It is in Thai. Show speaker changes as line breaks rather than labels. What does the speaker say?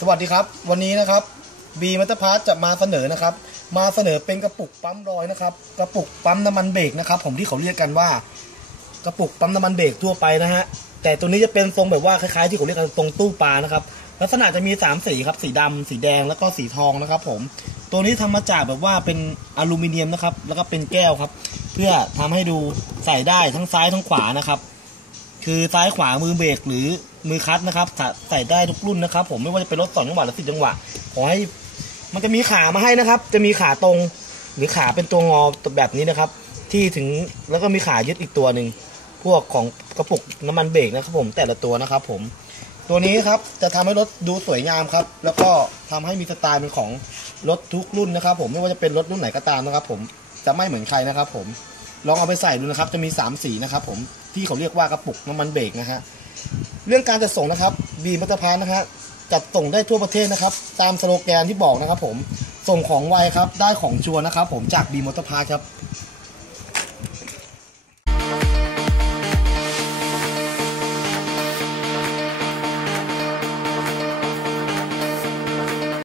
สวัสดีครับ วันนี้นะครับบีมัตพาร์จะมาเสนอนะครับ มาเสนอเป็นกระปุกปั๊มรอยนะครับ กระปุกปั๊มน้ำมันเบรกนะครับ ผมที่เขาเรียกกันว่า กระปุกปั๊มน้ำมันเบรกทั่วไปนะฮะแต่ตัวนี้จะเป็นทรงแบบว่าคล้ายๆที่เขาเรียกกันตรงตู้ปลานะครับ ลักษณะจะมีสามสีครับสีดำสีแดงแล้วก็สีทองนะครับ ผม ตัวนี้ทำมาจากแบบว่าเป็นอลูมิเนียมนะครับ แล้วก็เป็นแก้วครับ เพื่อทำให้ดูใส่ได้ทั้งซ้ายทั้งขวานะครับ คือซ้ายขวามือเบรกหรือมือคัตนะครับใส่ได้ทุกรุ่นนะครับ ผมไม่ว่าจะเป็นรถสองจังหวะหรือสิบจังหวะขอให้มันจะมีขามาให้นะครับ จะมีขาตรงหรือขาเป็นตัวงอแบบนี้นะครับ ที่ถึงแล้วก็มีขายึดอีกตัวหนึ่งพวกของกระปุกน้ำมันเบรกนะครับ ผมแต่ละตัวนะครับ ผม ตัวนี้ครับจะทำให้รถดูสวยงามครับ แล้วก็ทำให้มีสไตล์เป็นของรถทุกรุ่นนะครับ ผมไม่ว่าจะเป็นรถรุ่นไหนก็ตามนะครับ ผมจะไม่เหมือนใครนะครับ ผม ลองเอาไปใส่ดูนะครับ จะมีสามสีนะครับผมที่เขาเรียกว่ากระปุกน้ำมันเบรกนะฮะเรื่องการจัดส่งนะครับบีมัตพาร์นะฮะจัดส่งได้ทั่วประเทศนะครับ ตามสโลแกนที่บอกนะครับ ผมส่งของไวครับได้ของชัวร์นะครับ ผมจากบีมอเตอร์พาร์ครับ